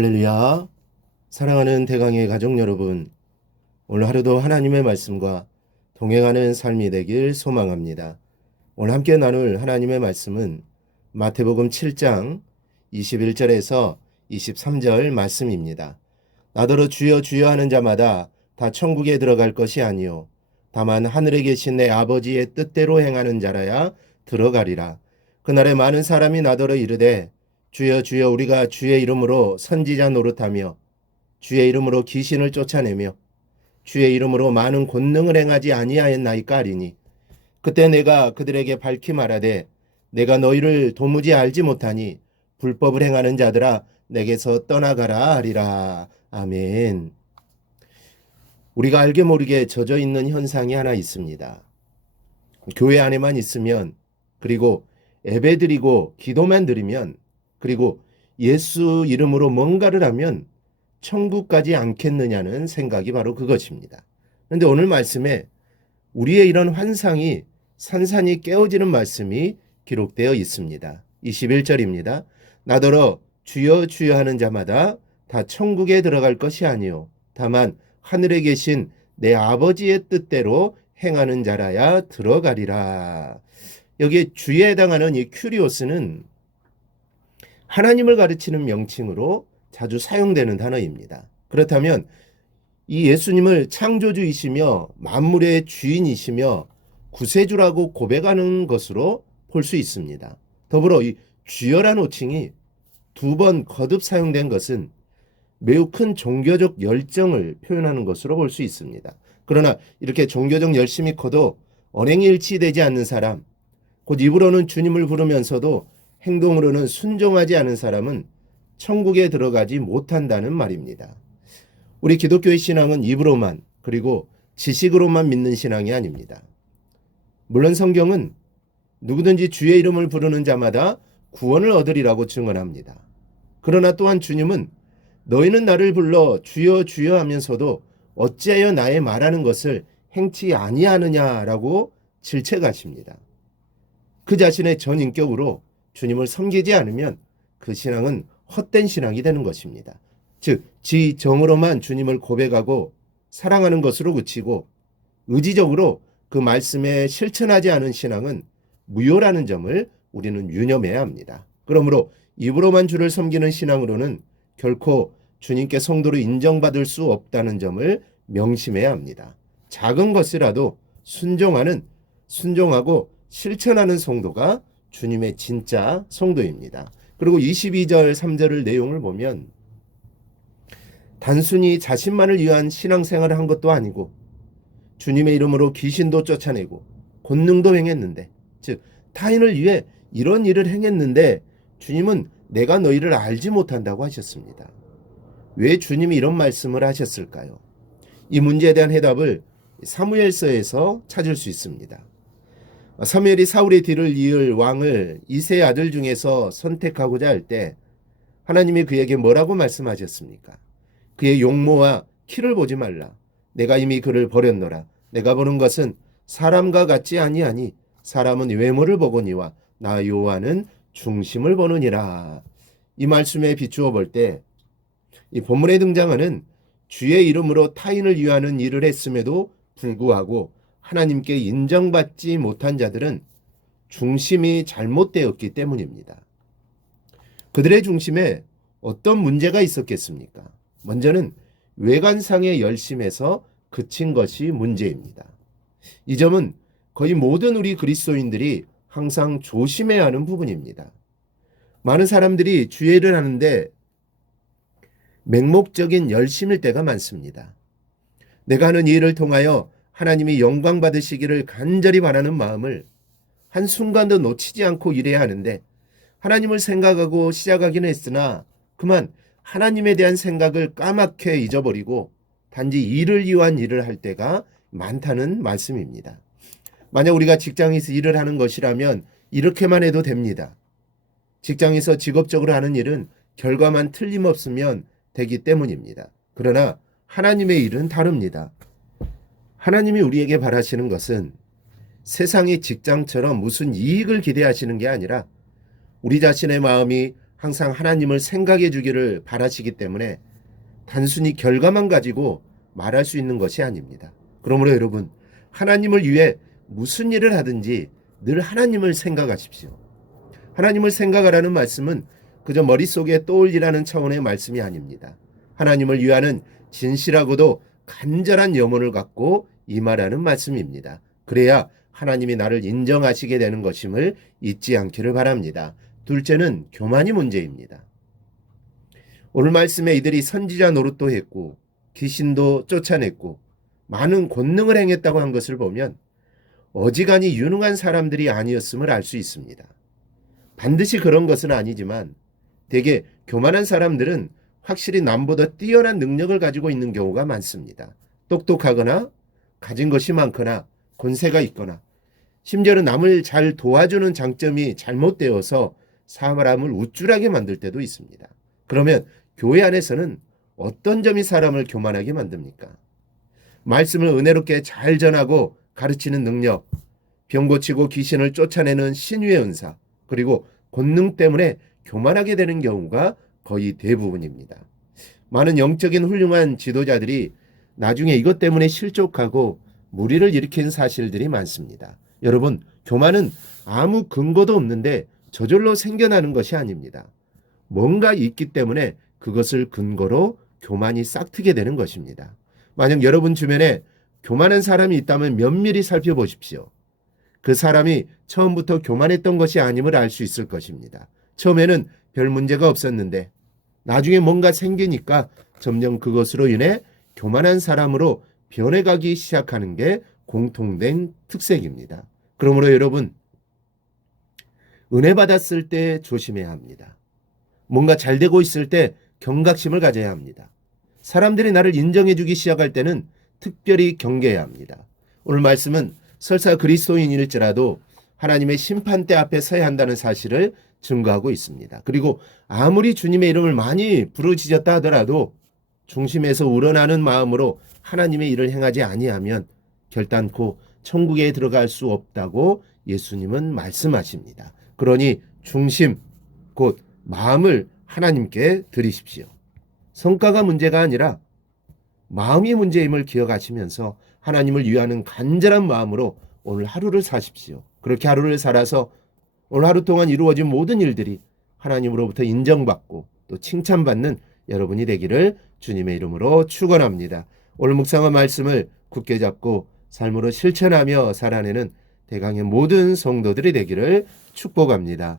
할렐루야. 사랑하는 대강의 가족 여러분, 오늘 하루도 하나님의 말씀과 동행하는 삶이 되길 소망합니다. 오늘 함께 나눌 하나님의 말씀은 마태복음 7장 21절에서 23절 말씀입니다. 나더러 주여 주여 하는 자마다 다 천국에 들어갈 것이 아니요 다만 하늘에 계신 내 아버지의 뜻대로 행하는 자라야 들어가리라. 그날에 많은 사람이 나더러 이르되 주여 주여 우리가 주의 이름으로 선지자 노릇하며 주의 이름으로 귀신을 쫓아내며 주의 이름으로 많은 권능을 행하지 아니하였나이까 하리니 그때 내가 그들에게 밝히 말하되 내가 너희를 도무지 알지 못하니 불법을 행하는 자들아 내게서 떠나가라 하리라. 아멘. 우리가 알게 모르게 젖어 있는 현상이 하나 있습니다. 교회 안에만 있으면, 그리고 예배드리고 기도만 드리면, 그리고 예수 이름으로 뭔가를 하면 천국 가지 않겠느냐는 생각이 바로 그것입니다. 그런데 오늘 말씀에 우리의 이런 환상이 산산이 깨어지는 말씀이 기록되어 있습니다. 21절입니다. 나더러 주여 주여 하는 자마다 다 천국에 들어갈 것이 아니요 다만 하늘에 계신 내 아버지의 뜻대로 행하는 자라야 들어가리라. 여기에 주에 해당하는 이 큐리오스는 하나님을 가르치는 명칭으로 자주 사용되는 단어입니다. 그렇다면 이 예수님을 창조주이시며 만물의 주인이시며 구세주라고 고백하는 것으로 볼 수 있습니다. 더불어 이 주여란 호칭이 두 번 거듭 사용된 것은 매우 큰 종교적 열정을 표현하는 것으로 볼 수 있습니다. 그러나 이렇게 종교적 열심이 커도 언행이 일치되지 않는 사람, 곧 입으로는 주님을 부르면서도 행동으로는 순종하지 않은 사람은 천국에 들어가지 못한다는 말입니다. 우리 기독교의 신앙은 입으로만, 그리고 지식으로만 믿는 신앙이 아닙니다. 물론 성경은 누구든지 주의 이름을 부르는 자마다 구원을 얻으리라고 증언합니다. 그러나 또한 주님은 너희는 나를 불러 주여 주여 하면서도 어찌하여 나의 말하는 것을 행치 아니하느냐라고 질책하십니다. 그 자신의 전인격으로 주님을 섬기지 않으면 그 신앙은 헛된 신앙이 되는 것입니다. 즉, 지 정으로만 주님을 고백하고 사랑하는 것으로 그치고 의지적으로 그 말씀에 실천하지 않은 신앙은 무효라는 점을 우리는 유념해야 합니다. 그러므로 입으로만 주를 섬기는 신앙으로는 결코 주님께 성도로 인정받을 수 없다는 점을 명심해야 합니다. 작은 것이라도 순종하고 실천하는 성도가 주님의 진짜 성도입니다. 그리고 22절 3절을 내용을 보면 단순히 자신만을 위한 신앙생활을 한 것도 아니고 주님의 이름으로 귀신도 쫓아내고 권능도 행했는데, 즉 타인을 위해 이런 일을 행했는데 주님은 내가 너희를 알지 못한다고 하셨습니다. 왜 주님이 이런 말씀을 하셨을까요? 이 문제에 대한 해답을 사무엘서에서 찾을 수 있습니다. 사무엘이 사울의 뒤를 이을 왕을 이새의 아들 중에서 선택하고자 할 때 하나님이 그에게 뭐라고 말씀하셨습니까? 그의 용모와 키를 보지 말라. 내가 이미 그를 버렸노라. 내가 보는 것은 사람과 같지 아니하니 사람은 외모를 보거니와 나 여호와는 중심을 보느니라. 이 말씀에 비추어 볼 때 이 본문에 등장하는 주의 이름으로 타인을 위하는 일을 했음에도 불구하고 하나님께 인정받지 못한 자들은 중심이 잘못되었기 때문입니다. 그들의 중심에 어떤 문제가 있었겠습니까? 먼저는 외관상의 열심에서 그친 것이 문제입니다. 이 점은 거의 모든 우리 그리스도인들이 항상 조심해야 하는 부분입니다. 많은 사람들이 주의 일을 하는데 맹목적인 열심일 때가 많습니다. 내가 하는 이 일을 통하여 하나님이 영광 받으시기를 간절히 바라는 마음을 한순간도 놓치지 않고 일해야 하는데 하나님을 생각하고 시작하기는 했으나 그만 하나님에 대한 생각을 까맣게 잊어버리고 단지 일을 위한 일을 할 때가 많다는 말씀입니다. 만약 우리가 직장에서 일을 하는 것이라면 이렇게만 해도 됩니다. 직장에서 직업적으로 하는 일은 결과만 틀림없으면 되기 때문입니다. 그러나 하나님의 일은 다릅니다. 하나님이 우리에게 바라시는 것은 세상의 직장처럼 무슨 이익을 기대하시는 게 아니라 우리 자신의 마음이 항상 하나님을 생각해 주기를 바라시기 때문에 단순히 결과만 가지고 말할 수 있는 것이 아닙니다. 그러므로 여러분, 하나님을 위해 무슨 일을 하든지 늘 하나님을 생각하십시오. 하나님을 생각하라는 말씀은 그저 머릿속에 떠올리라는 차원의 말씀이 아닙니다. 하나님을 위하는 진실하고도 간절한 염원을 갖고 임하라는 말씀입니다. 그래야 하나님이 나를 인정하시게 되는 것임을 잊지 않기를 바랍니다. 둘째는 교만이 문제입니다. 오늘 말씀에 이들이 선지자 노릇도 했고 귀신도 쫓아냈고 많은 권능을 행했다고 한 것을 보면 어지간히 유능한 사람들이 아니었음을 알 수 있습니다. 반드시 그런 것은 아니지만 대개 교만한 사람들은 확실히 남보다 뛰어난 능력을 가지고 있는 경우가 많습니다. 똑똑하거나 가진 것이 많거나 권세가 있거나 심지어는 남을 잘 도와주는 장점이 잘못되어서 사람을 우쭐하게 만들 때도 있습니다. 그러면 교회 안에서는 어떤 점이 사람을 교만하게 만듭니까? 말씀을 은혜롭게 잘 전하고 가르치는 능력, 병 고치고 귀신을 쫓아내는 신유의 은사, 그리고 권능 때문에 교만하게 되는 경우가 거의 대부분입니다. 많은 영적인 훌륭한 지도자들이 나중에 이것 때문에 실족하고 무리를 일으킨 사실들이 많습니다. 여러분, 교만은 아무 근거도 없는데 저절로 생겨나는 것이 아닙니다. 뭔가 있기 때문에 그것을 근거로 교만이 싹트게 되는 것입니다. 만약 여러분 주변에 교만한 사람이 있다면 면밀히 살펴보십시오. 그 사람이 처음부터 교만했던 것이 아님을 알 수 있을 것입니다. 처음에는 별 문제가 없었는데 나중에 뭔가 생기니까 점점 그것으로 인해 교만한 사람으로 변해가기 시작하는 게 공통된 특색입니다. 그러므로 여러분, 은혜 받았을 때 조심해야 합니다. 뭔가 잘 되고 있을 때 경각심을 가져야 합니다. 사람들이 나를 인정해주기 시작할 때는 특별히 경계해야 합니다. 오늘 말씀은 설사 그리스도인일지라도 하나님의 심판대 앞에 서야 한다는 사실을 증거하고 있습니다. 그리고 아무리 주님의 이름을 많이 부르짖었다 하더라도 중심에서 우러나는 마음으로 하나님의 일을 행하지 아니하면 결단코 천국에 들어갈 수 없다고 예수님은 말씀하십니다. 그러니 중심, 곧 마음을 하나님께 드리십시오. 성과가 문제가 아니라 마음이 문제임을 기억하시면서 하나님을 위하는 간절한 마음으로 오늘 하루를 사십시오. 그렇게 하루를 살아서 오늘 하루 동안 이루어진 모든 일들이 하나님으로부터 인정받고 또 칭찬받는 여러분이 되기를 주님의 이름으로 축원합니다. 오늘 묵상한 말씀을 굳게 잡고 삶으로 실천하며 살아내는 대강의 모든 성도들이 되기를 축복합니다.